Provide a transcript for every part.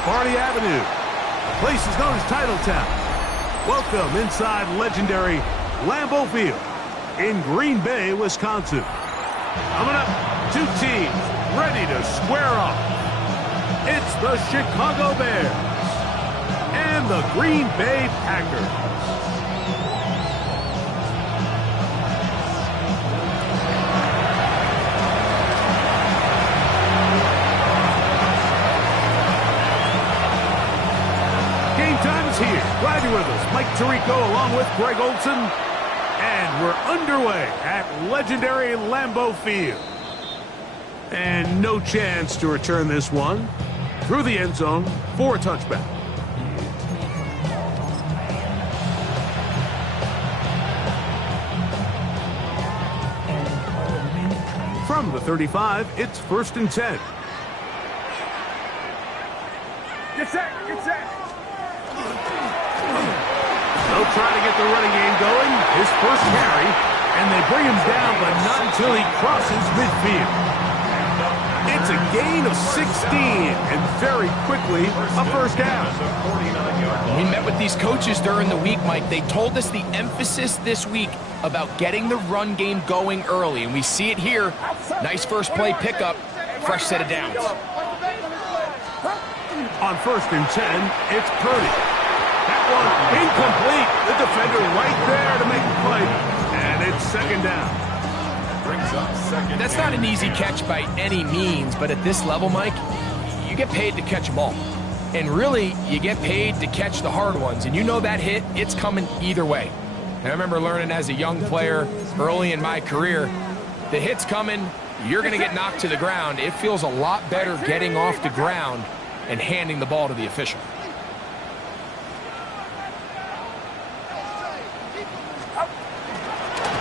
Lombardi Avenue. The place is known as Titletown. Welcome inside legendary Lambeau Field in Green Bay, Wisconsin. Coming up, two teams ready to square off. It's the Chicago Bears and the Green Bay Packers. Here. Glad you're with us. Mike Tirico along with Greg Olson. And we're underway at legendary Lambeau Field. And no chance to return this one through the end zone for a touchback. From the 35, it's 1st and 10. Get set, get set. They'll try to get the running game going. His first carry, and they bring him down, but not until he crosses midfield. It's a gain of 16, and very quickly, a first down. We met with these coaches during the week, Mike. They told us the emphasis this week about getting the run game going early, and we see it here. Nice first play pickup, fresh set of downs. On 1st and 10, it's Purdy. That one incomplete. The defender right there to make the play. And it's 2nd down. Brings up 2nd. That's not an easy catch by any means, but at this level, Mike, you get paid to catch them all. And really, you get paid to catch the hard ones. And you know that hit, it's coming either way. And I remember learning as a young player early in my career, the hit's coming, you're going to get knocked to the ground. It feels a lot better getting off the ground and handing the ball to the official.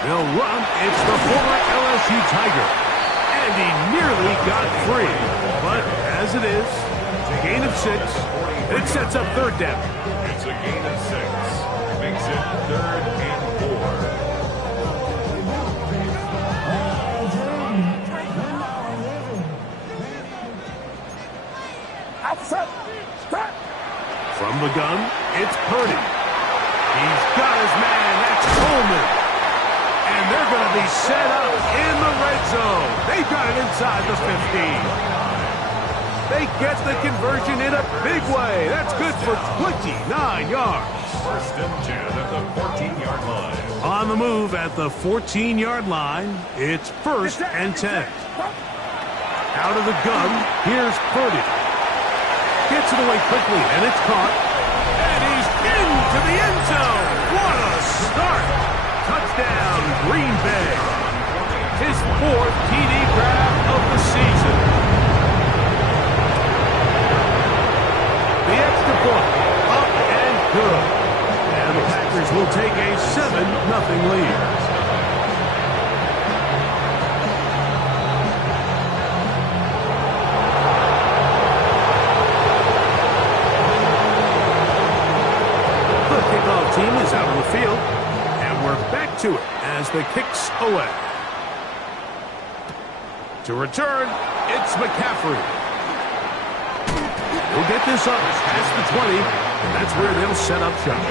They'll run. It's the former LSU Tiger. And he nearly got free. But as it is, a gain of 6. It sets up 3rd down. It's a gain of 6. Makes it 3rd and 4. From the gun, it's Purdy. He's got his man. That's Coleman. And they're going to be set up in the red zone. They've got it inside the 15. They get the conversion in a big way. That's good for 29 yards. 1st and 10 at the 14-yard line. On the move at the 14-yard line, it's 1st and 10. Out of the gun, here's Purdy. Gets it away quickly, and it's caught. And he's into the end zone. What a start. Touchdown, Green Bay. His 4th TD grab of the season. The extra point, up and good. And the Packers will take a 7-0 lead. Team is out on the field, and we're back to it as the kick's away. To return, it's McCaffrey. He'll get this up past the 20, and that's where they'll set up shop.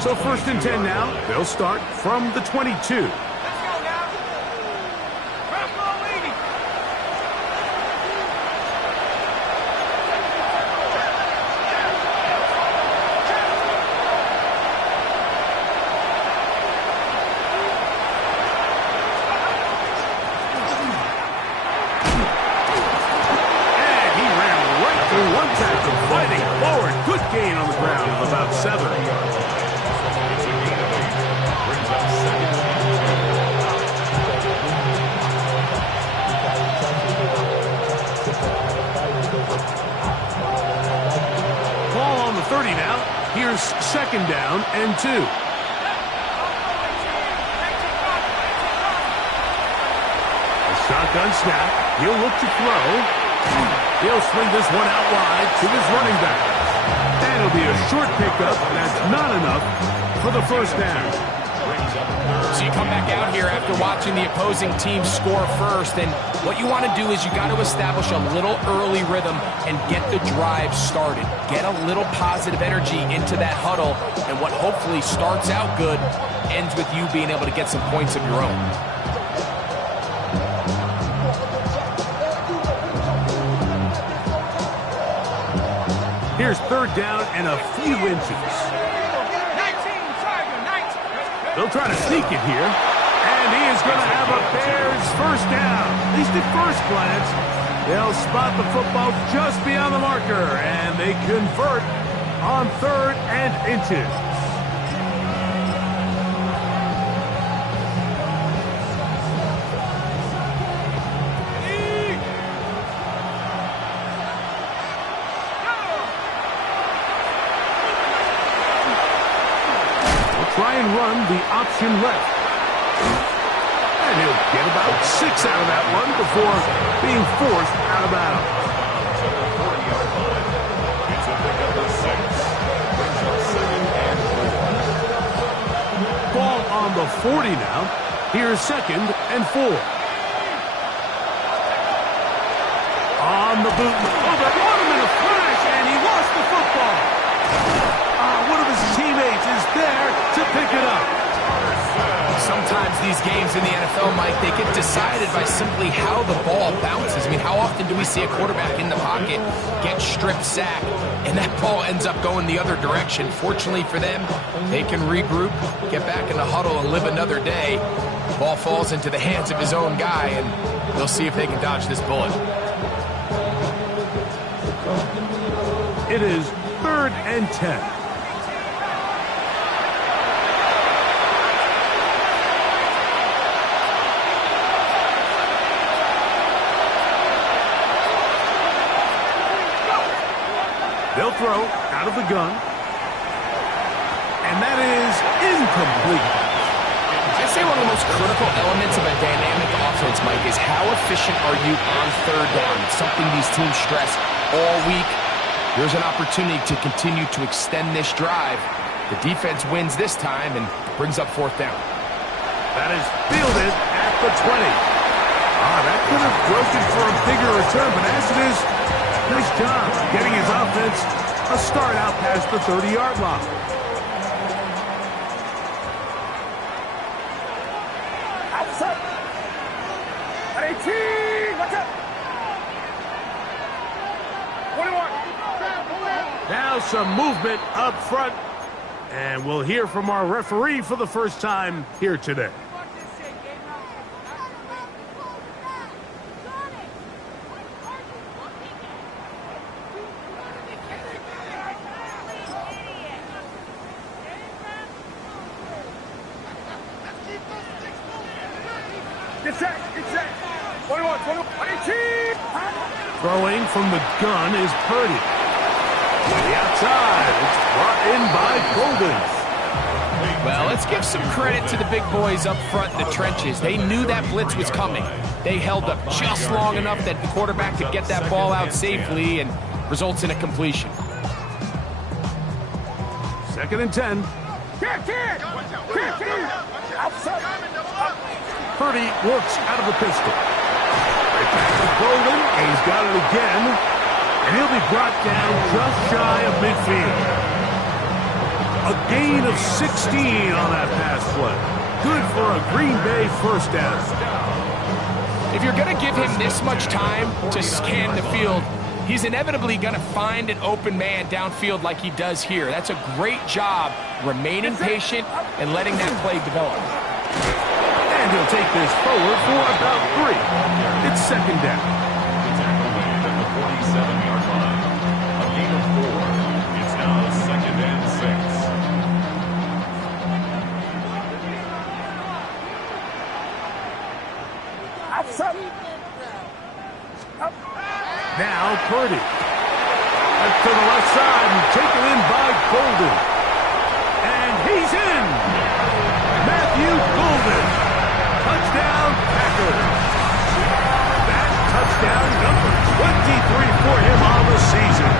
So 1st and 10 now. They'll start from the 22. Fighting forward. Good gain on the ground of about 7. Ball on the 30 now. Here's 2nd down and 2. A shotgun snap. He'll look to throw. He'll swing this one out wide to his running back. And it'll be a short pickup. That's not enough for the 1st down. So you come back out here after watching the opposing team score first, and what you want to do is you got to establish a little early rhythm and get the drive started. Get a little positive energy into that huddle, and what hopefully starts out good ends with you being able to get some points of your own. Here's third down and a few inches. They'll try to sneak it here. And he is going to have a Bears first down. At least at first glance. They'll spot the football just beyond the marker. And they convert on 3rd and inches. Try and run the option left. And he'll get about 6 out of that one before being forced out of bounds. It's a pick up of 6. Brings up 2nd and 4. Ball on the 40 now. Here's 2nd and 4. On the boot. Oh, they want him in a flash, and he lost the football. One of his teammates is there to pick it up. Sometimes these games in the NFL, Mike, they get decided by simply how the ball bounces. I mean, how often do we see a quarterback in the pocket get strip sacked, and that ball ends up going the other direction? Fortunately for them, they can regroup, get back in the huddle, and live another day. Ball falls into the hands of his own guy, and they'll see if they can dodge this bullet. It is 3rd and 10. They'll throw out of the gun. And that is incomplete. I'd say one of the most critical elements of a dynamic offense, Mike, is how efficient are you on 3rd down? It's something these teams stress all week. There's an opportunity to continue to extend this drive. The defense wins this time and brings up 4th down. That is fielded at the 20. That could have broken for a bigger return, but as it is, nice job getting his offense a start out past the 30-yard line. Outside. 18. Watch out. 21. Now some movement up front, and we'll hear from our referee for the first time here today. Get set. 21, 18. Throwing from the gun is Purdy. To the outside, it's brought in by Golden. Well, let's give some credit to the big boys up front in the trenches. They knew that blitz was coming. They held up just long enough that the quarterback could get that ball out safely and results in a completion. 2nd and 10. Outside. Purdy works out of the pistol. Right back to Golden, and he's got it again. And he'll be brought down just shy of midfield. A gain of 16 on that pass play. Good for a Green Bay first down. If you're going to give him this much time to scan the field, he's inevitably going to find an open man downfield like he does here. That's a great job remaining patient and letting that play develop. And he'll take this forward for about 3. It's 2nd down. At the 47-yard line. A gain of 4. It's now 2nd and 6. Outside. Now Purdy. Up to the left side and taken in by Golden. And he's in. Matthew Golden. Touchdown Packers. That touchdown number 23 for him on the season.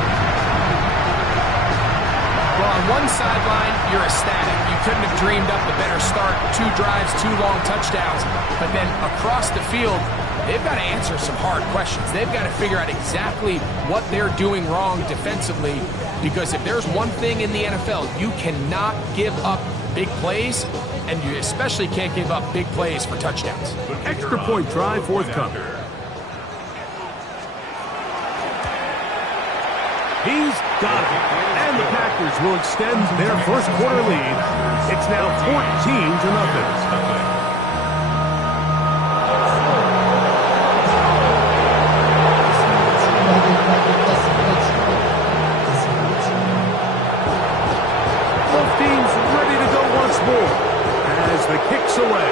Well, on one sideline, you're ecstatic. You couldn't have dreamed up a better start. 2 drives, 2 long touchdowns. But then across the field, they've got to answer some hard questions. They've got to figure out exactly what they're doing wrong defensively, because if there's one thing in the NFL, you cannot give up big plays, and you especially can't give up big plays for touchdowns. Extra point try forthcoming. He's got it. And the Packers will extend their first quarter lead. It's now 14-0. Both teams ready to go once more as the kick's away.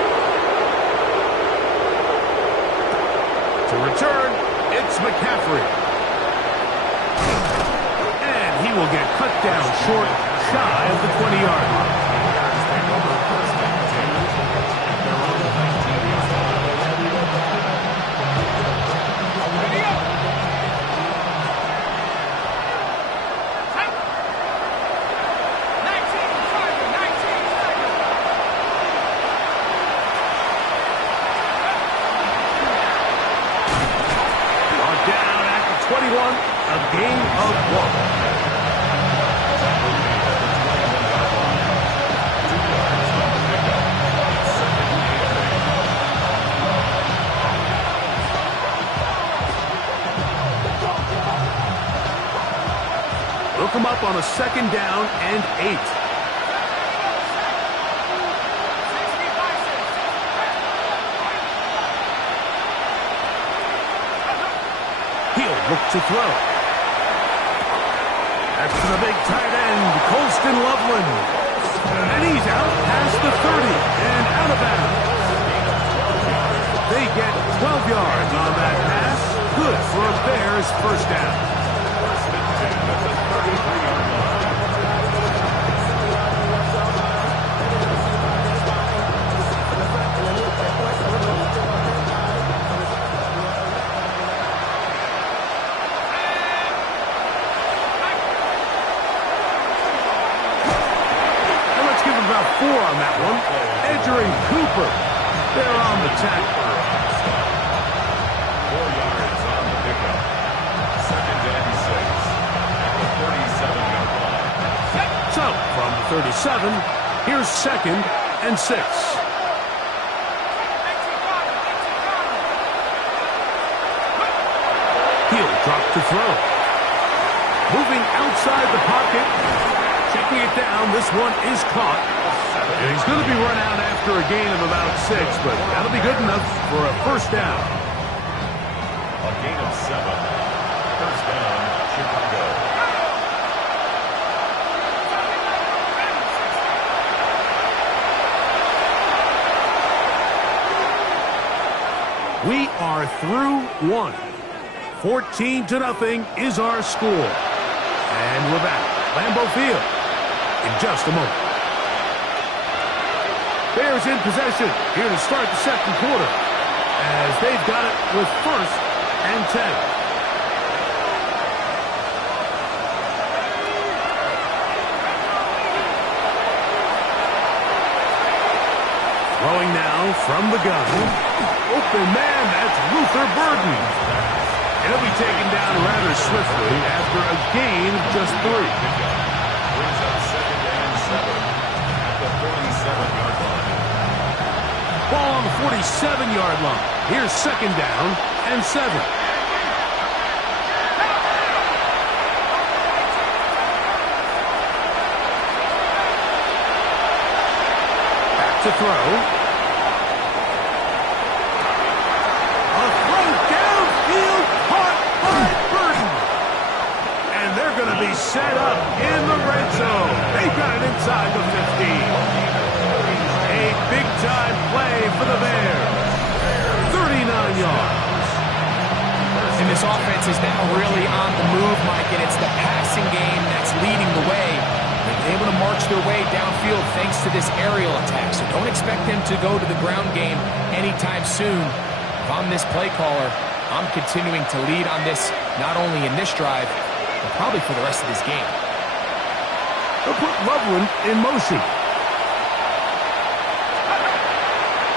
To return, it's McCaffrey. And he will get cut down short, shy of the 20-yard line. Down at the 21, a gain of 1. They'll come up on a 2nd down and 8. He'll look to throw. That's to the big tight end, Colston Loveland. And he's out past the 30 and out of bounds. They get 12 yards on that pass. Good for a Bears first down. About 4 on that one. Edger and Cooper, they're on the tackle. 4 yards on the pickup. 2nd and 6 at the 37-yard line. So, from the 37, here's 2nd and 6. He'll drop to throw. Moving outside the pocket. Checking it down, this one is caught. And he's going to be run out after a gain of about 6, but that'll be good enough for a first down. A gain of 7. First down, Chicago. We are through 1. 14-0 is our score. And we're back. Lambeau Field in just a moment. Bears in possession here to start the 2nd quarter as they've got it with 1st and 10. Throwing now from the gun. Open man, that's Luther Burden. And he'll be taken down rather swiftly after a gain of just 3. Brings up 2nd and 7 at the 47-yard line. Ball on the 47-yard line. Here's 2nd down and 7. Back to throw. A throw downfield caught by Burden. And they're going to be set up in the red zone. They've got it inside the 15. A big-time play for the Bears. 39 yards. And this offense is now really on the move, Mike, and it's the passing game that's leading the way. They've been able to march their way downfield thanks to this aerial attack, so don't expect them to go to the ground game anytime soon. If I'm this play caller, I'm continuing to lead on this, not only in this drive, but probably for the rest of this game. They'll put Loveland in motion.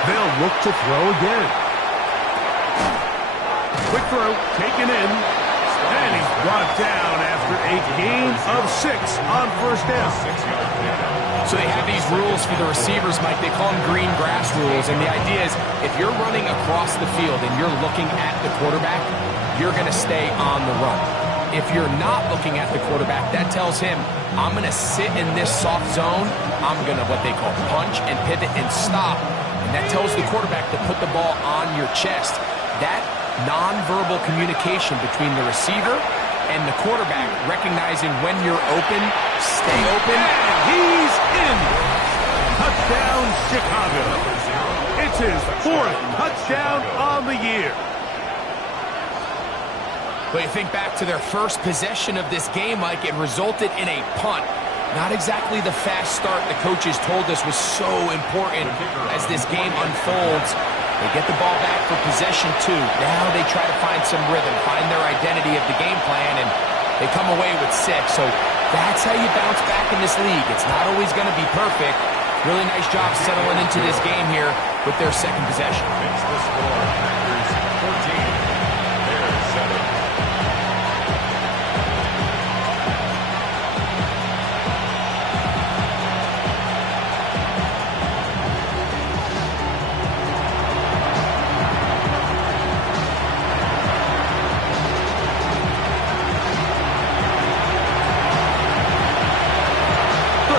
They'll look to throw again. Quick throw, taken in, and he's brought down after a gain of 6 on first down. 6-yard pickup. So they have these rules for the receivers, Mike. They call them green grass rules, and the idea is if you're running across the field and you're looking at the quarterback, you're going to stay on the run. If you're not looking at the quarterback, that tells him, I'm going to sit in this soft zone. I'm going to what they call punch and pivot and stop. And that tells the quarterback to put the ball on your chest. That nonverbal communication between the receiver and the quarterback, recognizing when you're open, stay open. And he's in. Touchdown, Chicago. It's his 4th touchdown on the year. But you think back to their first possession of this game, Mike, it resulted in a punt. Not exactly the fast start the coaches told us was so important as this game unfolds. They get the ball back for possession 2. Now they try to find some rhythm, find their identity of the game plan, and they come away with 6. So that's how you bounce back in this league. It's not always going to be perfect. Really nice job settling into this game here with their second possession. Makes the score Packers 14. Bears 7.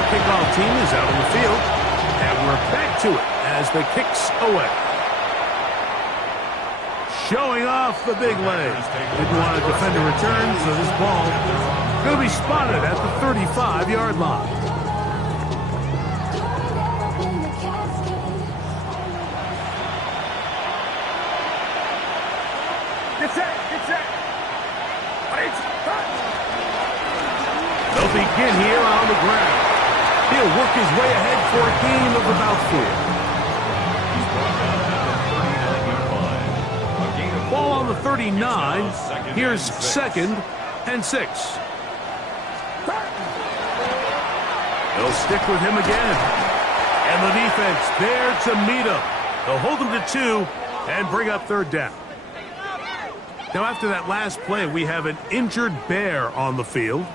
Kickoff team is out on the field, and we're back to it as the kicks away. Showing off the big leg. Didn't want to defend a return, so this ball going to be spotted at the 35-yard line. Get set, get set. They'll begin here on the ground. He'll work his way ahead for a gain of about 4. He's brought down at the 39-yard line. A gain of 4. Ball on the 39. Here's 2nd and 6. They'll stick with him again. And the defense there to meet him. They'll hold him to 2 and bring up 3rd down. Now after that last play, we have an injured Bear on the field.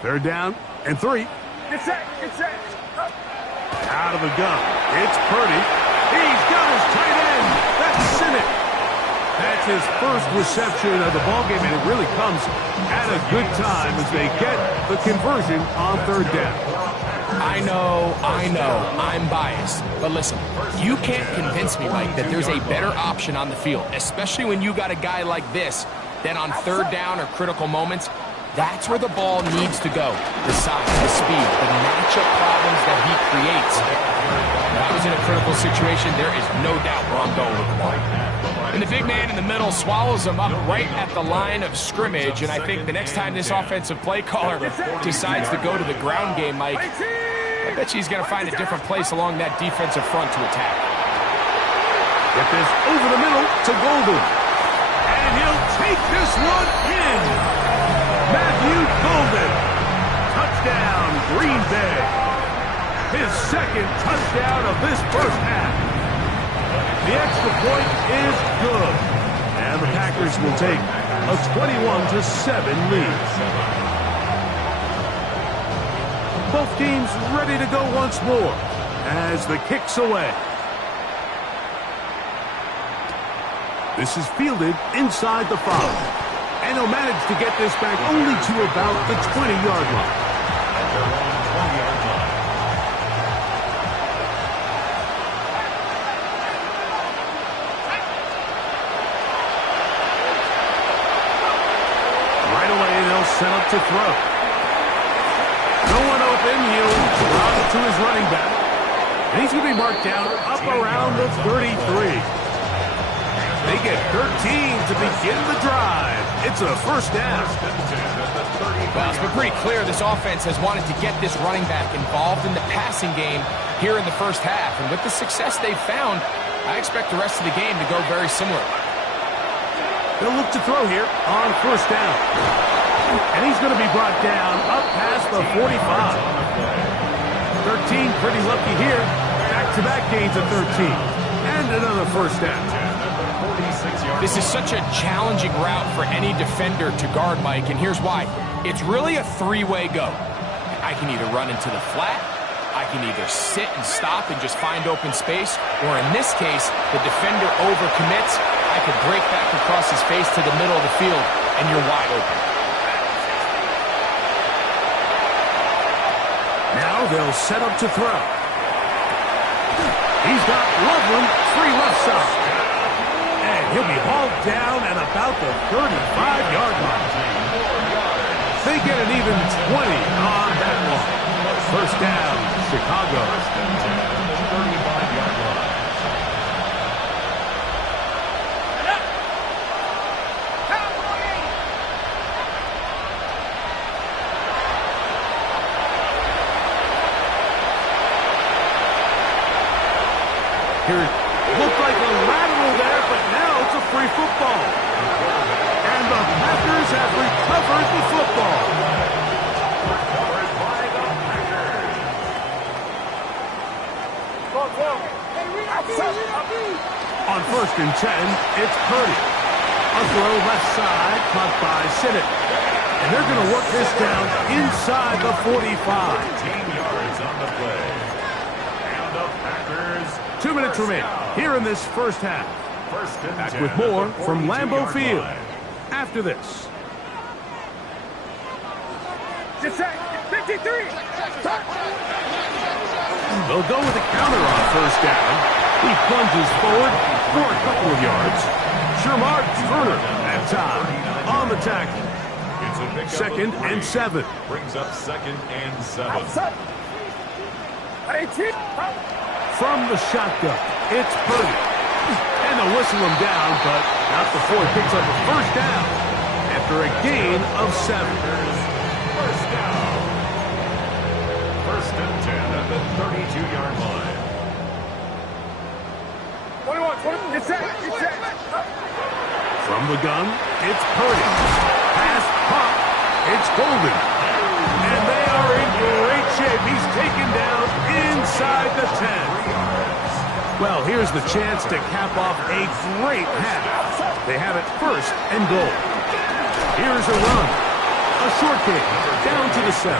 3rd down and 3. Get set, get set. Out of the gun. It's Purdy. He's got his tight end. That's Sinnott. That's his first reception of the ballgame, and it really comes at a good time as they get the conversion on 3rd down. I know, I'm biased. But listen, you can't convince me, Mike, that there's a better option on the field, especially when you got a guy like this, that on 3rd down or critical moments, that's where the ball needs to go. The size, the speed, the matchup problems that he creates. If I was in a critical situation, there is no doubt where I'm going with the ball. And the big man in the middle swallows him up right at the line of scrimmage, and I think the next time this offensive play caller decides to go to the ground game, Mike, I bet you he's going to find a different place along that defensive front to attack. Get this over the middle to Golden. And he'll take this one in. Matthew Golden. Touchdown, Green Bay. His 2nd touchdown of this first half. The extra point is good. And the Packers will take a 21-7 lead. Both teams ready to go once more as the kick's away. This is fielded inside the 5. And he'll manage to get this back only to about the 20-yard line. At their own 20-yard line. Right away, they'll set up to throw. No one open. He'll drop it to his running back. And he's going to be marked down up around the 33. They get 13 to begin the drive. It's a 1st down. Well, it's been pretty clear this offense has wanted to get this running back involved in the passing game here in the first half. And with the success they've found, I expect the rest of the game to go very similar. They'll look to throw here on 1st down. And he's going to be brought down up past the 45. 13 pretty lucky here. Back-to-back gains of 13. And another first down. This is such a challenging route for any defender to guard, Mike, and here's why. It's really a three-way go. I can either run into the flat, I can either sit and stop and just find open space, or in this case, the defender overcommits. I could break back across his face to the middle of the field, and you're wide open. Now they'll set up to throw. He's got Loveland free left side. And he'll be hauled down at about the 35-yard line. They get an even 20 on that one. First down, Chicago. 35-yard line. Here, looked like a lateral there, but now it's a free football. And the Packers have recovered the football. Recovered by the Packers. On first and 10, it's Purdy. A throw left side, caught by Sinnott. And they're going to work this down inside the 45. 15 yards on the play. And the Packers. 2 minutes remain here in this first half. First and Back 10 with more from Lambeau 42-yard Field line. after this. It's at 53. They'll go with a counter on first down. He plunges forward for a couple of yards. Shermark Turner that time on the tackle. It's a pickup Second of 3. and 7. Brings up second and 7. Outside. 18. From the shotgun, it's Purdy. And they'll whistle him down, but not before he picks up a first down after a gain of 7. First down. First and 10 at the 32-yard line. 21, 20. It's at. From the gun, it's Purdy. Pass pop, it's Golden. And they are in great shape. He's taken down inside the 10. Well, here's the chance to cap off a great half. They have it first and goal. Here's a run. A short kick down to the 7.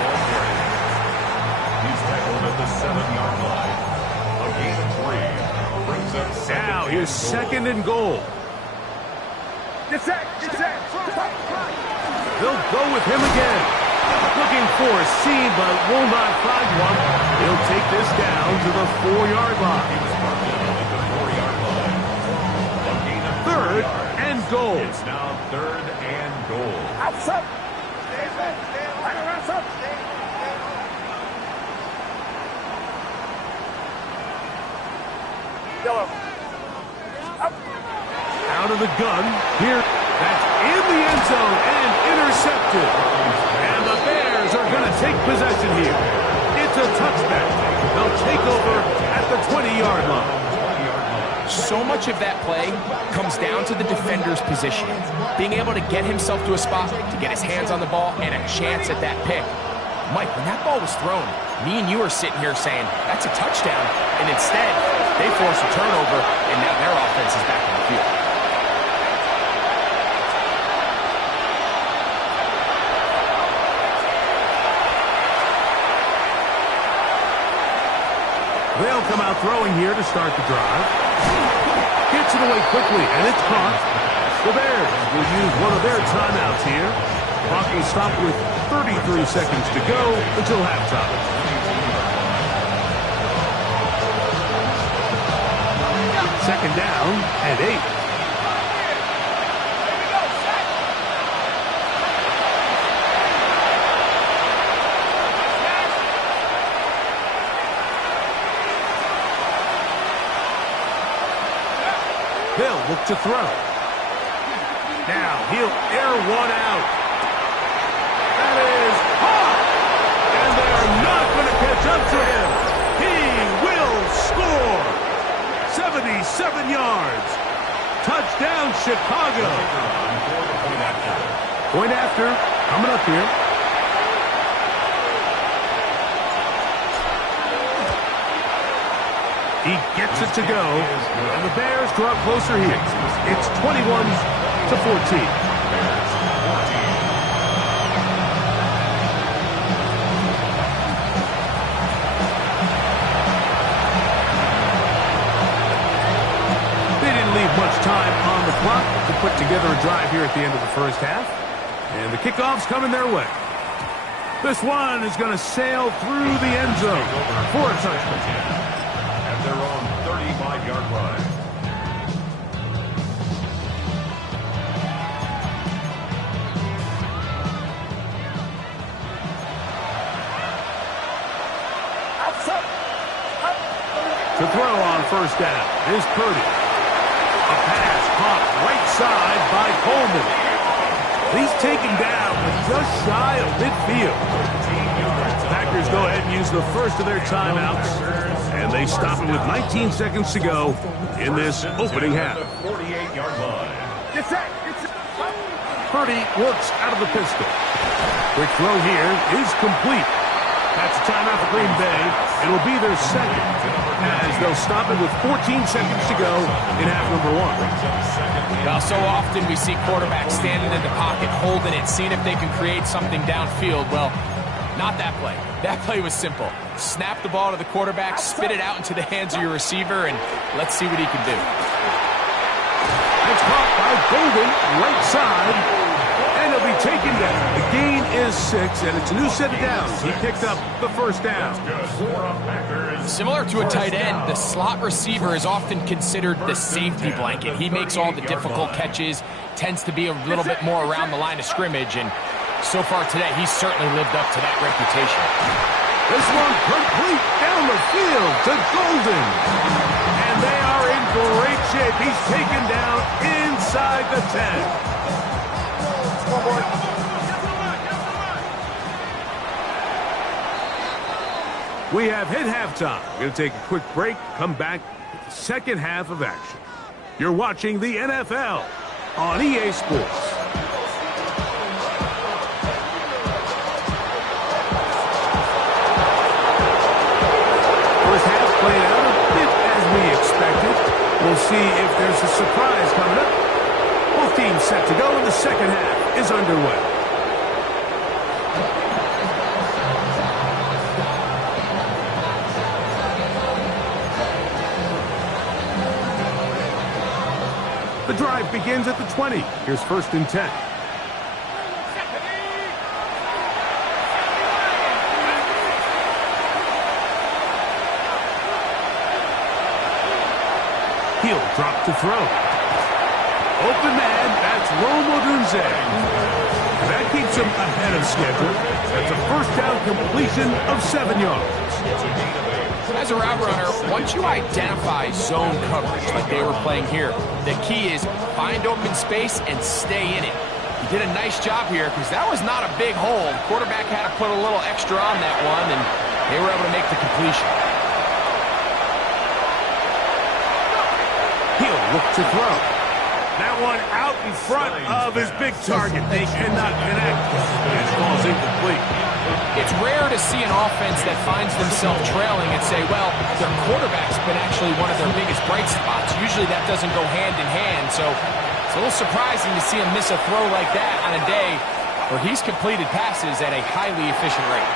He's tackled at the 7-yard line. A gain of 3. Brings up second. Now here's second and goal. It's at. They'll go with him again. Looking for a seam, but will not find one. He'll take this down to the 4-yard line. Third and goal. It's now third and goal. Outside. Yellow. Out of the gun. Here. That's in the end zone and intercepted. And the Bears are going to take possession here. It's a touchback. They'll take over at the 20-yard line. So much of that play comes down to the defender's position. Being able to get himself to a spot, to get his hands on the ball, and a chance at that pick. Mike, when that ball was thrown, me and you are sitting here saying, that's a touchdown. And instead, they force a turnover, and now their offense is back on the field. They'll come out throwing here to start the drive. Gets it away quickly, and it's caught. The Bears will use one of their timeouts here. Clock will stop with 33 seconds to go until halftime. Second down and 8. They'll look to throw. Now he'll air one out. That is hot. And they are not going to catch up to him. He will score. 77 yards. Touchdown, Chicago. Point after coming up here. He gets it to go, and the Bears draw closer here. It's 21-14. Much time on the clock to put together a drive here at the end of the first half. And the kickoff's coming their way. This one is going to sail through the end zone for a touchdown. At their own 35-yard line. To throw on first down is Purdy. A pass caught right side by Coleman. He's taken down just shy of midfield. Packers go ahead and use the first of their timeouts, and they stop it with 19 seconds to go in this opening half. 48-yard line. Purdy works out of the pistol. Quick throw here is complete. That's a timeout for Green Bay. It'll be their second, as they'll stop it with 14 seconds to go in half number one. Well, so often we see quarterbacks standing in the pocket, holding it, seeing if they can create something downfield. Well, not that play. That play was simple. Snap the ball to the quarterback, spit it out into the hands of your receiver, and let's see what he can do. It's caught by Golden, right side. And he'll be taken down. The gain is 6, and it's a new set of downs. He picked up the first down. Similar to a tight end, the slot receiver is often considered the safety blanket. He makes all the difficult catches, tends to be a little bit more around the line of scrimmage, and so far today, he's certainly lived up to that reputation. This one complete down the field to Golden. And they are in great shape. He's taken down inside the 10. We have hit halftime. We're going to take a quick break, come back with the second half of action. You're watching the NFL on EA Sports. First half played out a bit as we expected. We'll see if there's a surprise coming up. Both teams set to go, and the second half is underway. The drive begins at the 20. Here's 1st and 10. He'll drop to throw. Open man, that's Rome Odunze. That keeps him ahead of schedule. That's a first down completion of 7 yards. As a route runner, once you identify zone coverage like they were playing here, the key is find open space and stay in it. He did a nice job here because that was not a big hole. The quarterback had to put a little extra on that one, and they were able to make the completion. He'll look to throw. That one out in front of his big target. They cannot connect. It falls incomplete. It's rare to see an offense that finds themselves trailing and say, well, their quarterback's been actually one of their biggest bright spots. Usually that doesn't go hand in hand, so it's a little surprising to see him miss a throw like that on a day where he's completed passes at a highly efficient rate.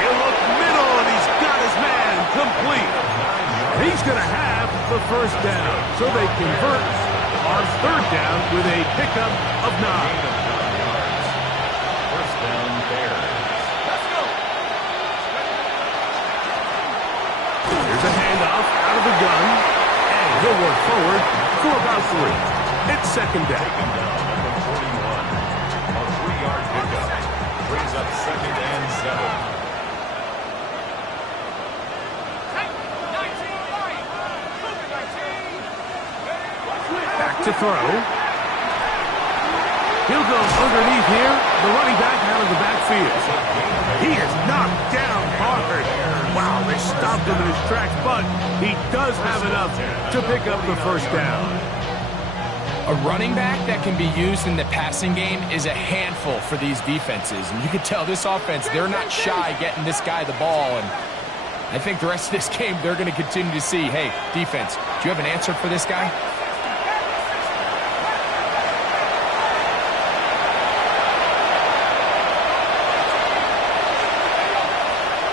He'll look middle, and he's got his man complete. He's going to have the first down, so they convert on 3rd down with a pickup of 9. First down, Bears. Here's a handoff out of the gun, and he'll work forward for about 3. It's 2nd down. Taken down, number 41. A 3-yard pickup. Brings up 2nd and 7. Back to throw. He'll go underneath here. The running back out of the backfield. He is knocked down hard. Wow, they stopped him in his tracks, but he does have enough to pick up the first down. A running back that can be used in the passing game is a handful for these defenses. And you can tell this offense, they're not shy getting this guy the ball. And I think the rest of this game, they're going to continue to see, hey, defense, do you have an answer for this guy?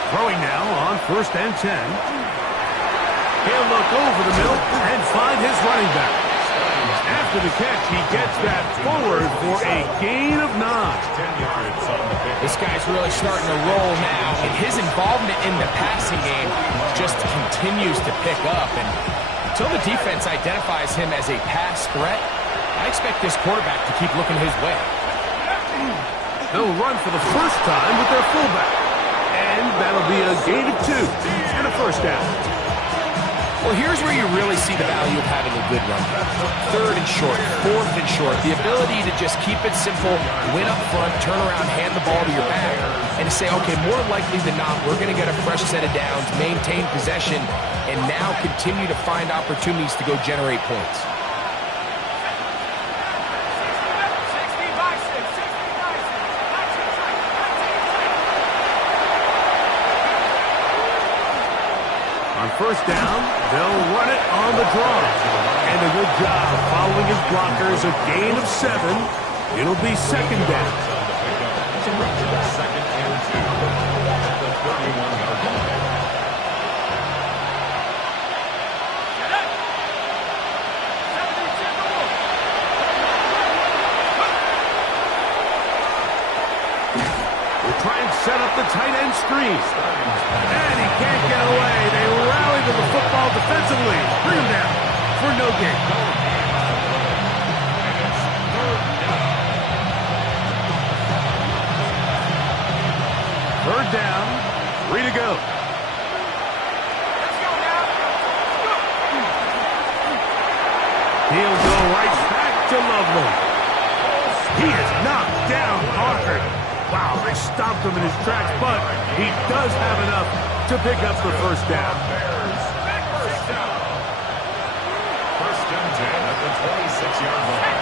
Throwing now on 1st and 10. He'll look over the middle and find his running back. After the catch, he gets that forward for a gain of 9. 10 yards on the pick. This guy's really starting to roll now, and his involvement in the passing game just continues to pick up. And until the defense identifies him as a pass threat, I expect this quarterback to keep looking his way. They'll run for the first time with their fullback. And that'll be a gain of 2 and a first down. Well, here's where you really see the value of having a good run. 3rd and short, 4th and short. The ability to just keep it simple, win up front, turn around, hand the ball to your back, and to say, okay, more likely than not, we're going to get a fresh set of downs, maintain possession, and now continue to find opportunities to go generate points. On 1st down, they'll run it on the draw. And a good job following his blockers, a gain of 7. It'll be 2nd down. 2nd and 2 at the 31-yard line. We'll try and set up the tight end screen. And he can't get away. They rally to the football defensively. Bring him down for no gain. Third down, 3 to go. He'll go right back to Loveland. He is knocked down hard. Wow, they stopped him in his tracks, but he does have enough to pick up the first down. First and 10 at the 26-yard line.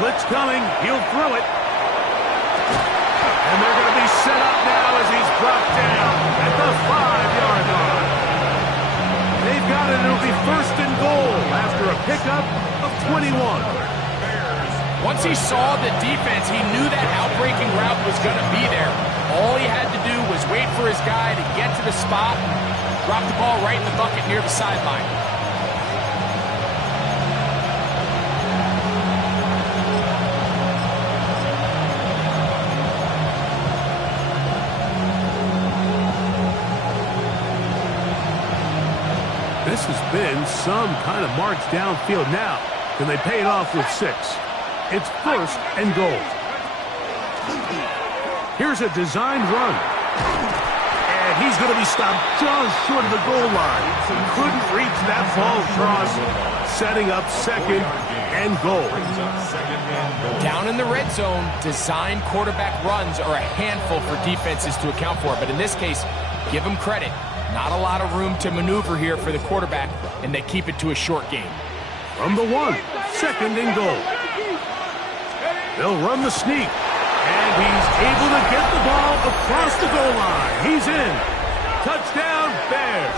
Blitz coming. He'll throw it. And they're going to be set up now as he's brought down at the 5-yard line. They've got it. It'll be 1st and goal after a pickup of 21. Once he saw the defense, he knew that outbreaking route was going to be there. All he had to do was wait for his guy to get to the spot, drop the ball right in the bucket near the sideline. This has been some kind of march downfield now. Can they pay it off with 6? It's 1st and goal. Here's a designed run. And he's going to be stopped just short of the goal line. Couldn't reach that ball across. Setting up 2nd and goal. Down in the red zone, designed quarterback runs are a handful for defenses to account for. But in this case, give them credit. Not a lot of room to maneuver here for the quarterback, and they keep it to a short game. From the 1, 2nd and goal. They'll run the sneak, and he's able to get the ball across the goal line. He's in. Touchdown, Bears.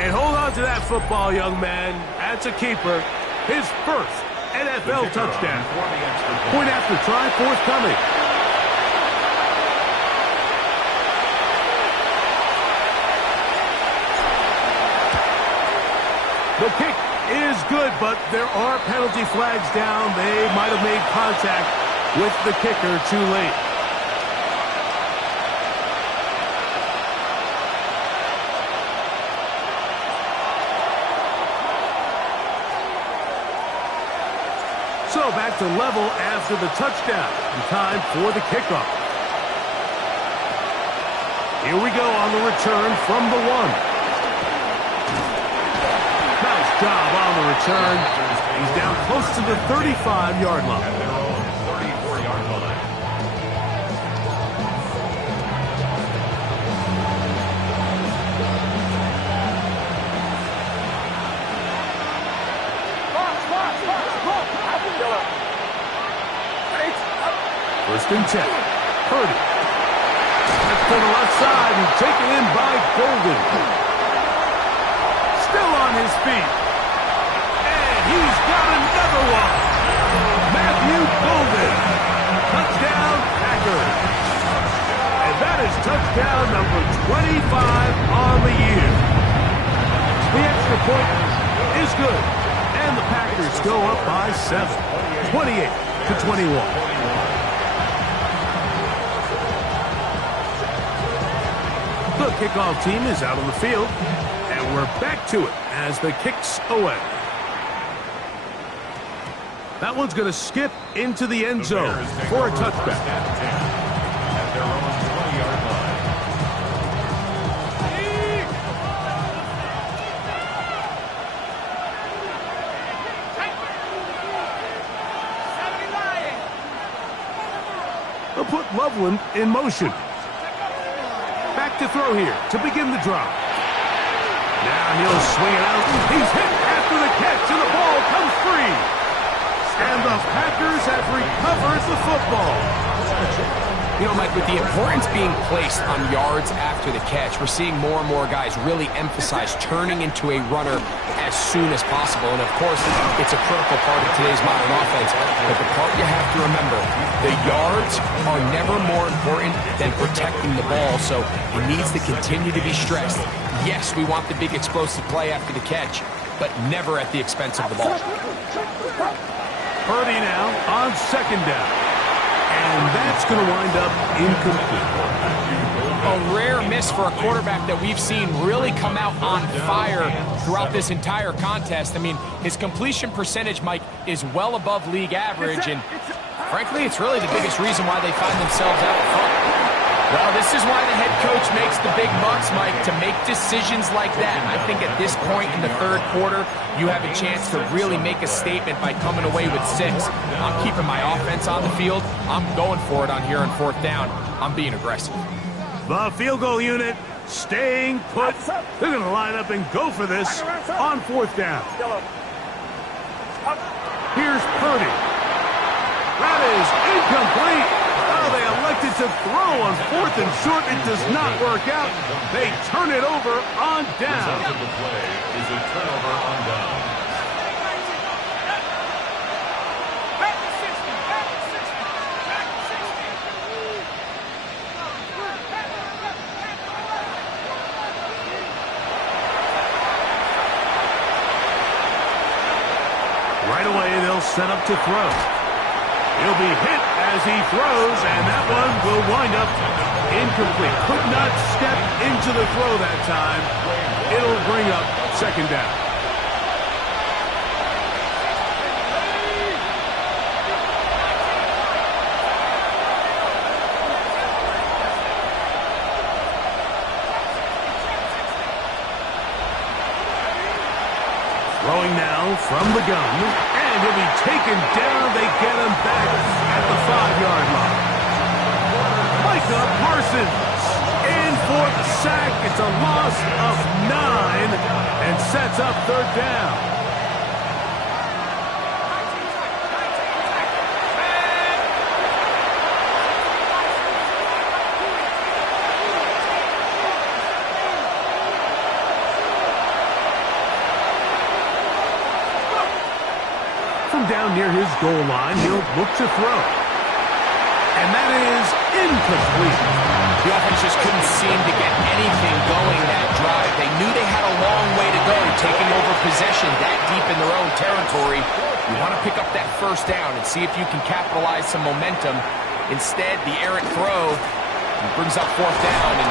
And hold on to that football, young man. That's a keeper. His first NFL touchdown. Point after try forthcoming. The kick is good, but there are penalty flags down. They might have made contact with the kicker too late. So back to level after the touchdown. And time for the kickoff. Here we go on the return from the 1. Job on the return. He's down close to the 35-yard line. At their own 34-yard line. First and 10. Purdy. That's to the left side and taken in by Golden. Still on his feet. And he's got another one. Matthew Golden. Touchdown, Packers. And that is touchdown number 25 on the year. The extra point is good. And the Packers go up by 7. 28-21. The kickoff team is out on the field, and we're back to it as the kick's away. That one's going to skip into the end zone for a touchback. At their own 20-yard line. They'll put Loveland in motion. Back to throw here to begin the drive. Now he'll swing it out. He's hit after the catch, and the ball comes free. And the Packers have recovered the football. You know, Mike, with the importance being placed on yards after the catch, we're seeing more and more guys really emphasize turning into a runner as soon as possible. And, of course, it's a critical part of today's modern offense. But the part you have to remember, the yards are never more important than protecting the ball. So it needs to continue to be stressed. Yes, we want the big explosive play after the catch, but never at the expense of the ball. Purdy now on second down. And that's going to wind up incomplete. A rare miss for a quarterback that we've seen really come out on fire throughout this entire contest. I mean, his completion percentage, Mike, is well above league average. And frankly, it's really the biggest reason why they find themselves out front. Well, this is why the head coach makes the big bucks, Mike, to make decisions like that. I think at this point in the third quarter, you have a chance to really make a statement by coming away with 6. I'm keeping my offense on the field. I'm going for it on here on fourth down. I'm being aggressive. The field goal unit staying put. They're going to line up and go for this on fourth down. Here's Purdy. That is incomplete. Oh, they elected to throw on fourth and short. It does not work out. They turn it over on down. The play is a turnover on down. Right away, they'll set up to throw. He'll be hit as he throws, and that one will wind up incomplete. Could not step into the throw that time. It'll bring up second down. Throwing now from the gun, and he'll be taken down. They get him back at the 5-yard line. Micah Parsons in for the sack. It's a loss of 9 and sets up third down. Down near his goal line, he'll look to throw. And that is incomplete. The offense just couldn't seem to get anything going that drive. They knew they had a long way to go, taking over possession that deep in their own territory. You want to pick up that first down and see if you can capitalize some momentum. Instead, the errant throw brings up fourth down, and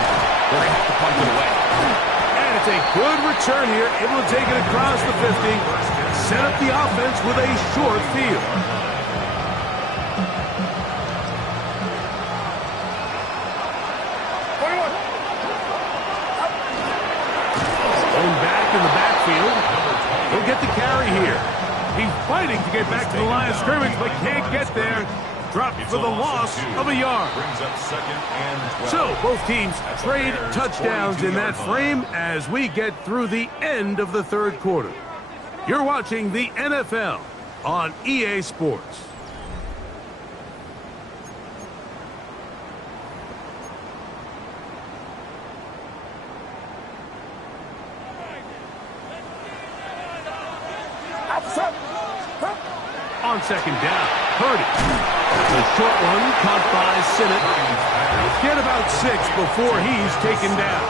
they're going to have to punt it away. And it's a good return here, able to take it across the 50. Set up the offense with a short field. Going back in the backfield. He'll get the carry here. He's fighting to get back to the line of scrimmage, but can't get there. Dropped for the loss of a yard. Brings up second and 12. So both teams trade touchdowns in that frame as we get through the end of the third quarter. You're watching the NFL on EA Sports. on second down. Purdy. The short one caught by Sinnott. Get about 6 before he's taken down.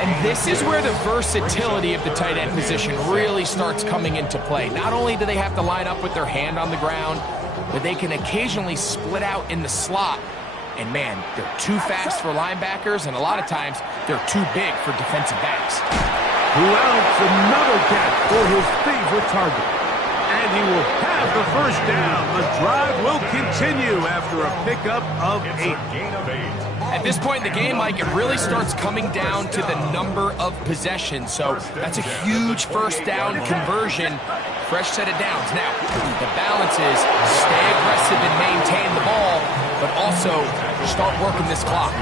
And this is where the versatility of the tight end position really starts coming into play. Not only do they have to line up with their hand on the ground, but they can occasionally split out in the slot. And man, they're too fast for linebackers, and a lot of times they're too big for defensive backs. Who else? Another catch for his favorite target. And he will have the first down. The drive will continue after a pickup of 8. At this point in the game, Mike, it really starts coming down to the number of possessions. So that's a huge first down conversion. Fresh set of downs. Now, the balance is stay aggressive and maintain the ball, but also start working this clock.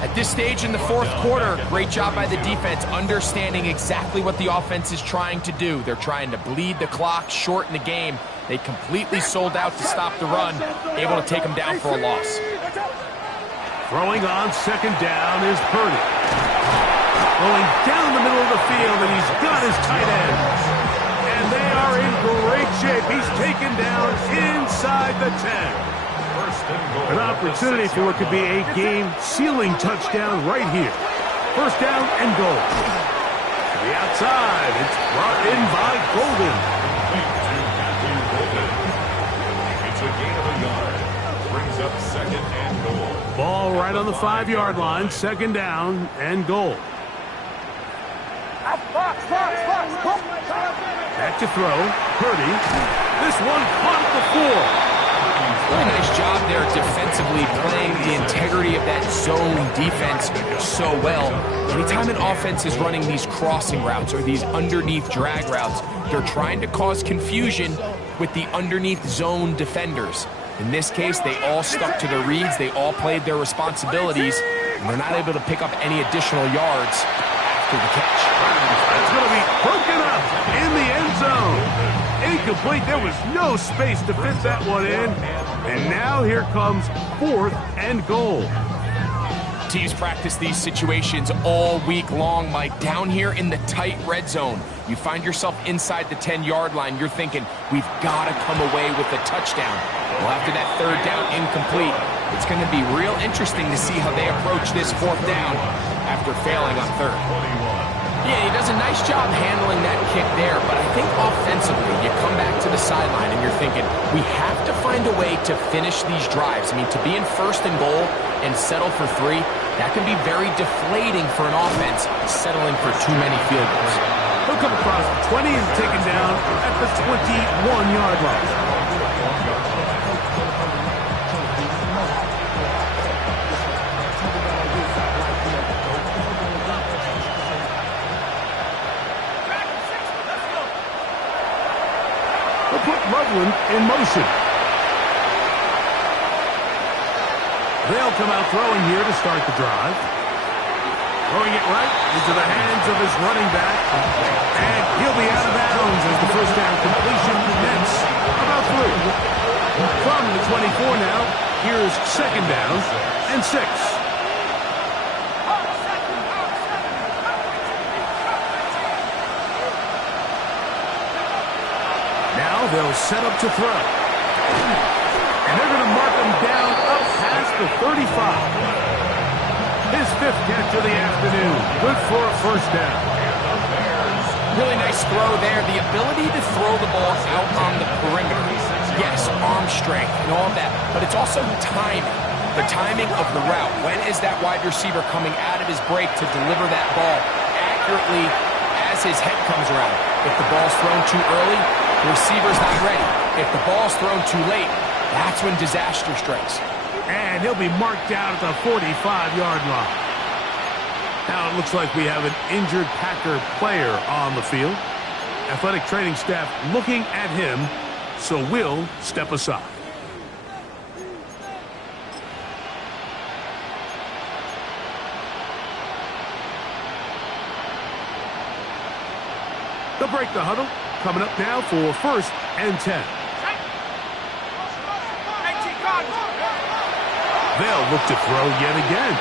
At this stage in the fourth quarter, great job by the defense understanding exactly what the offense is trying to do. They're trying to bleed the clock, shorten the game. They completely sold out to stop the run, able to take them down for a loss. Throwing on second down is Purdy. Going down the middle of the field, and he's got his tight end. And they are in great shape. He's taken down inside the 10. An opportunity for it could be a game-sealing touchdown right here. First down and goal. To the outside, it's brought in by Golden. It's a gain of a yard. Brings up second and goal. Ball right on the 5-yard line. Second down and goal. Back to throw. Purdy. This one caught at the 4. Really nice job there defensively, playing the integrity of that zone defense so well. Anytime an offense is running these crossing routes or these underneath drag routes, they're trying to cause confusion with the underneath zone defenders. In this case, they all stuck to their reads, they all played their responsibilities, and they're not able to pick up any additional yards after the catch. That's going to be broken up in the end zone. Incomplete. There was no space to fit that one in. And now here comes 4th and goal. Teams practice these situations all week long, Mike. Down here in the tight red zone, you find yourself inside the 10-yard line. You're thinking, we've got to come away with a touchdown. Well, after that third down incomplete, it's going to be real interesting to see how they approach this 4th down after failing on 3rd. Yeah, he does a nice job handling that kick there, but I think offensively, you come back to the sideline and you're thinking, we have to find a way to finish these drives. I mean, to be in 1st and goal and settle for 3, that can be very deflating for an offense settling for too many field goals. He'll come across the 20 and taken down at the 21-yard line. Put Loveland in motion. They'll come out throwing here to start the drive. Throwing it right into the hands of his running back. And he'll be out of bounds as the first down completion nets about 3. From the 24 now, here's second down and 6. They'll set up to throw. And they're going to mark him down up past the 35. His 5th catch of the afternoon. Good for a first down. Really nice throw there. The ability to throw the ball out on the perimeter. Yes, arm strength and all that, but it's also timing. The timing of the route. When is that wide receiver coming out of his break to deliver that ball accurately as his head comes around? If the ball's thrown too early, the receiver's not ready. If the ball's thrown too late, that's when disaster strikes. And he'll be marked down at the 45-yard line. Now it looks like we have an injured Packer player on the field. Athletic training staff looking at him, so we'll step aside. They'll break the huddle. Coming up now for 1st and 10. They'll look to throw yet again.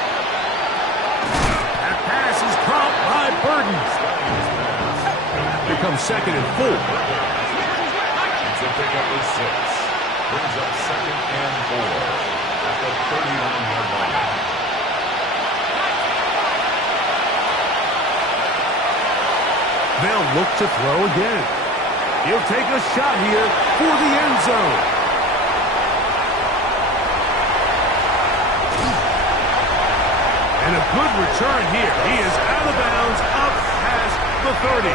That pass is caught by Burton. Here comes 2nd and 4. pickup is 6. Brings up 2nd and 4 at the 39-yard line. They'll look to throw again. He'll take a shot here for the end zone. And a good return here. He is out of bounds up past the 30.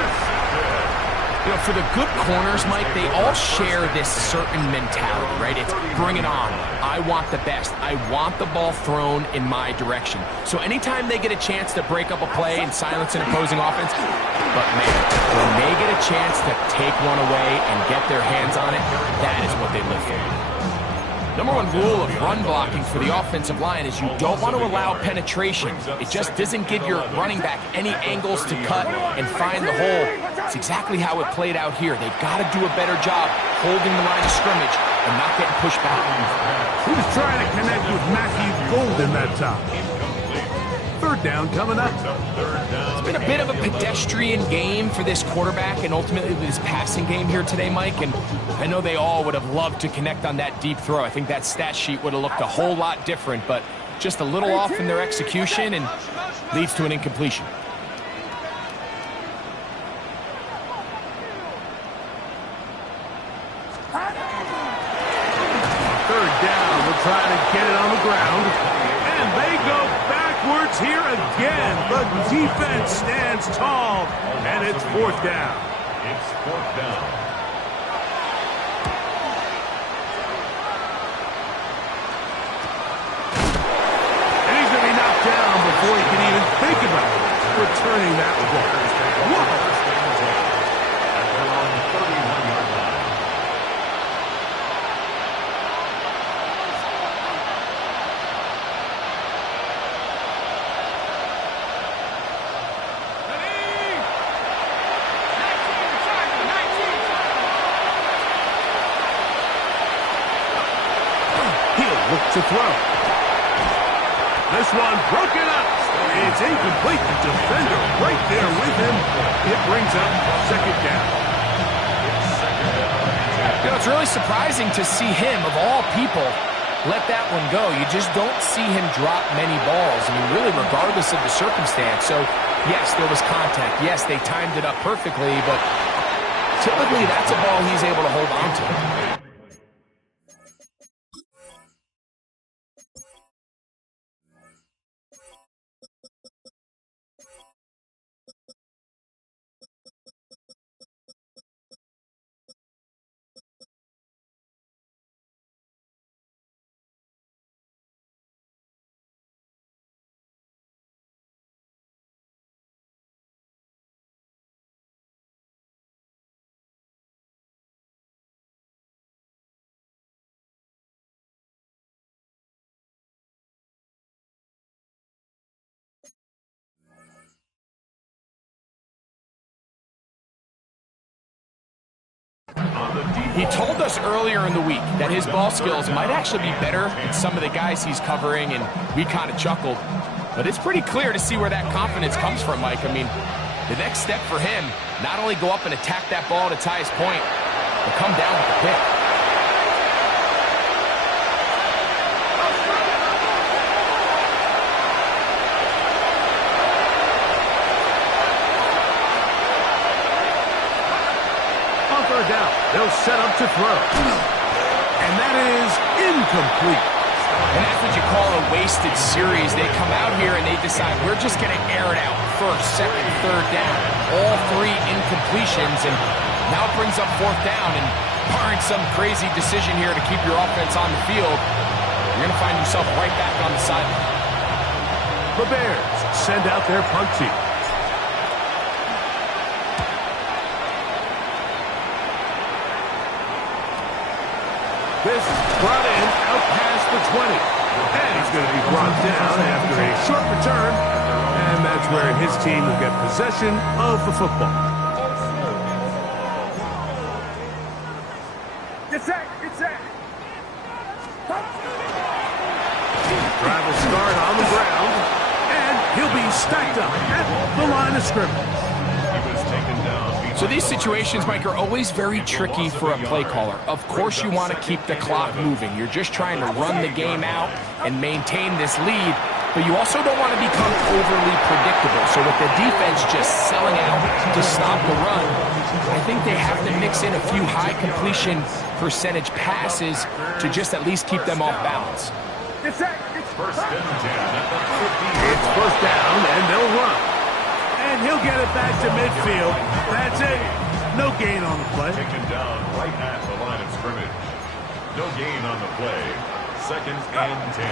You know, for the good corners, Mike, they all share this certain mentality, right? It's bring it on. I want the best. I want the ball thrown in my direction. So anytime they get a chance to break up a play and silence an opposing offense, but man, when they get a chance to take one away and get their hands on it, that is what they live for. Number one rule of run blocking for the offensive line is you don't want to allow penetration. It just doesn't give your running back any angles to cut and find the hole. It's exactly how it played out here. They've got to do a better job holding the line of scrimmage and not getting pushed back. He was trying to connect with Matthew Golden that time. 3rd down coming up. It's been a bit of a pedestrian game for this quarterback and ultimately this passing game here today, Mike. And I know they all would have loved to connect on that deep throw. I think that stat sheet would have looked a whole lot different, but just a little off in their execution and leads to an incompletion. Trying to get it on the ground. And they go backwards here again. The defense stands tall. And it's 4th down. It's 4th down. And he's going to be knocked down before he can even think about returning that ball. To throw. This one broken up. It's incomplete. The defender right there with him. It brings up 2nd down. You know, it's really surprising to see him, of all people, let that one go. You just don't see him drop many balls. I mean, really, regardless of the circumstance. So, yes, there was contact. Yes, they timed it up perfectly, but typically that's a ball he's able to hold on to. He told us earlier in the week that his ball skills might actually be better than some of the guys he's covering, and we kind of chuckled. But it's pretty clear to see where that confidence comes from, Mike. I mean, the next step for him, not only go up and attack that ball at its highest point, but come down with the pick. Down. They'll set up to throw. And that is incomplete. And that's what you call a wasted series. They come out here and they decide we're just going to air it out. 1st, 2nd, 3rd down. All 3 incompletions. And now it brings up 4th down. And barring some crazy decision here to keep your offense on the field, you're going to find yourself right back on the sideline. The Bears send out their punt team. This is brought in out past the 20. And he's going to be brought down after a short return. And that's where his team will get possession of the football. Get set! Get set! Drive will start on the ground. And he'll be stacked up at the line of scrimmage. He was taken down. So these situations, Mike, are always very tricky for a play caller. Of course you want to keep the clock moving. You're just trying to run the game out and maintain this lead, but you also don't want to become overly predictable. So with the defense just selling out to stop the run, I think they have to mix in a few high completion percentage passes to just at least keep them off balance. First and 10 at the 50. It's first down, and they'll run. And he'll get it back to midfield. That's it. No gain on the play. Taken down right at the line of scrimmage. No gain on the play. Second and 10. To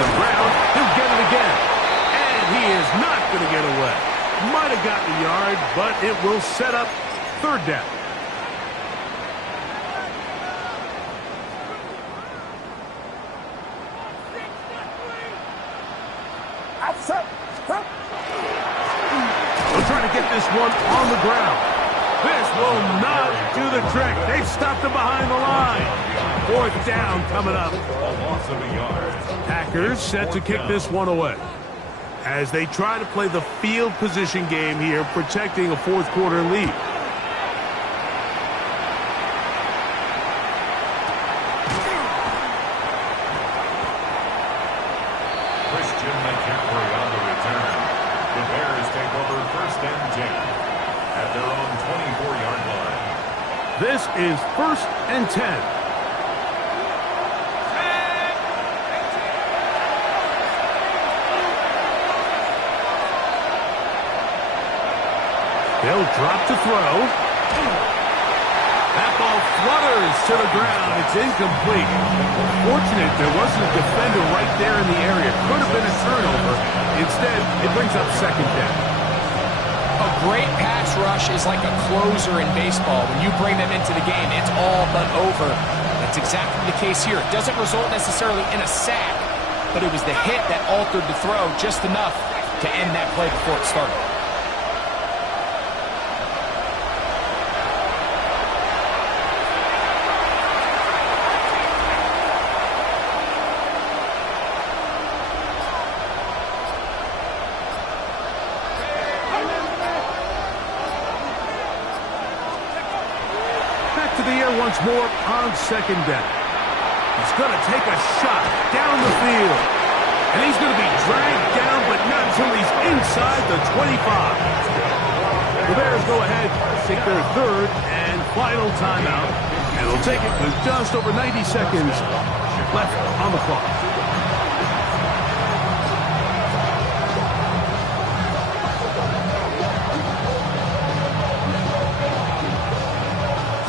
the ground. He'll get it again. And he is not going to get away. Might have gotten a yard, but it will set up third down. They'll try to get this one on the ground. This will not do the trick. They've stopped him behind the line. Fourth down coming up. A loss of a yard. Packers set to kick this one away as they try to play the field position game here, protecting a fourth quarter lead. Christian McCaffrey on the return. The Bears take over first and 10 at their own 24-yard line. This is first and 10. They'll drop to throw. That ball flutters to the ground. It's incomplete. Fortunate there wasn't a defender right there in the area. Could have been a turnover. Instead, it brings up second down. A great pass rush is like a closer in baseball. When you bring them into the game, it's all but over. That's exactly the case here. It doesn't result necessarily in a sack, but it was the hit that altered the throw just enough to end that play before it started. Once more on second down. He's going to take a shot down the field. And he's going to be dragged down, but not until he's inside the 25. The Bears go ahead, take their third and final timeout. And they'll take it with just over 90 seconds left on the clock.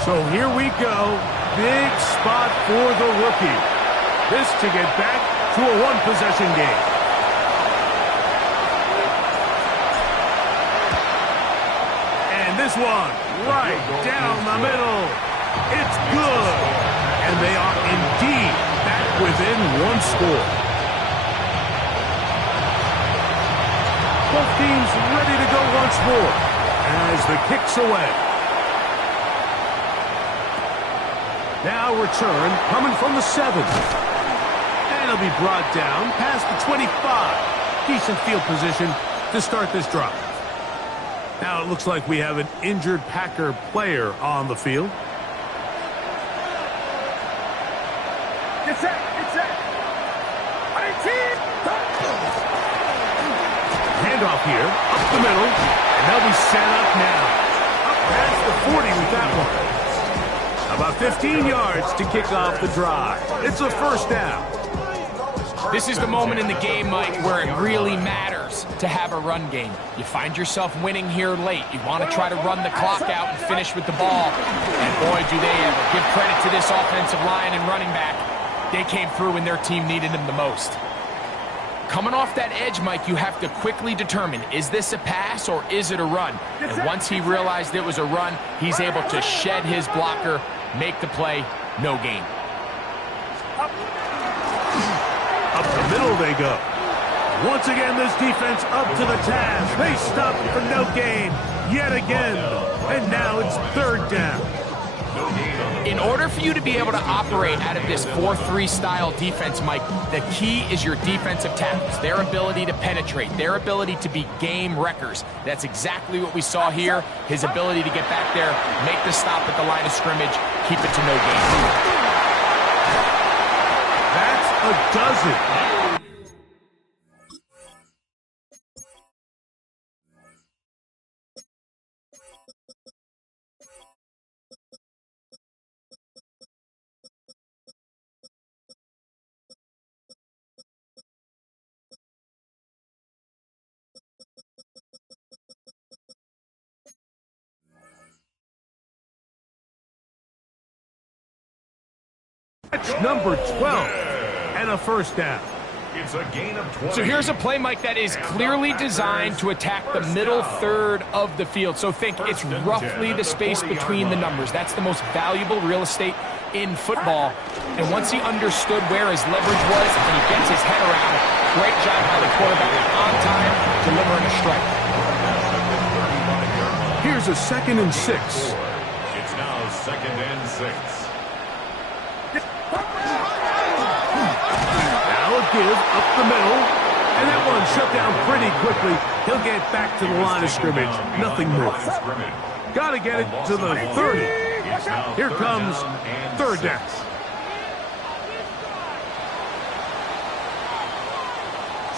So here we go. Big spot for the rookie. This to get back to a one-possession game. And this one right down the middle. It's good. And they are indeed back within one score. Both teams ready to go once more as the kick's away. Now return coming from the 7. And it'll be brought down past the 25. Decent field position to start this drive. Now it looks like we have an injured Packer player on the field. Get set, get set. Handoff here, up the middle, and they'll be set up now. Up past the 40 with that one. About 15 yards to kick off the drive. It's a first down. This is the moment in the game, Mike, where it really matters to have a run game. You find yourself winning here late. You want to try to run the clock out and finish with the ball. And boy, do they ever. Give credit to this offensive line and running back. They came through when their team needed them the most. Coming off that edge, Mike, you have to quickly determine, is this a pass or is it a run? And once he realized it was a run, he's able to shed his blocker, make the play, no gain. Up the middle they go. Once again, this defense up to the task. They stop for no gain yet again. And now it's third down. In order for you to be able to operate out of this 4-3 style defense, Mike, the key is your defensive tackles, their ability to penetrate, their ability to be game wreckers. That's exactly what we saw here. His ability to get back there, make the stop at the line of scrimmage, keep it to no gain. That's a dozen. That's number 12 and a first down. It's a gain of 20. So here's a play, Mike, that is clearly designed to attack the middle third of the field. So think it's roughly the space between the numbers. That's the most valuable real estate in football. And once he understood where his leverage was and he gets his head around, great job by the quarterback on time, delivering a strike. Here's a 2nd and 6. It's now 2nd and 6. Give up the middle, and that one shut down pretty quickly. He'll get back to the line of scrimmage. Nothing more. Got to get it to the 30. Here comes 3rd down.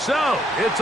So it's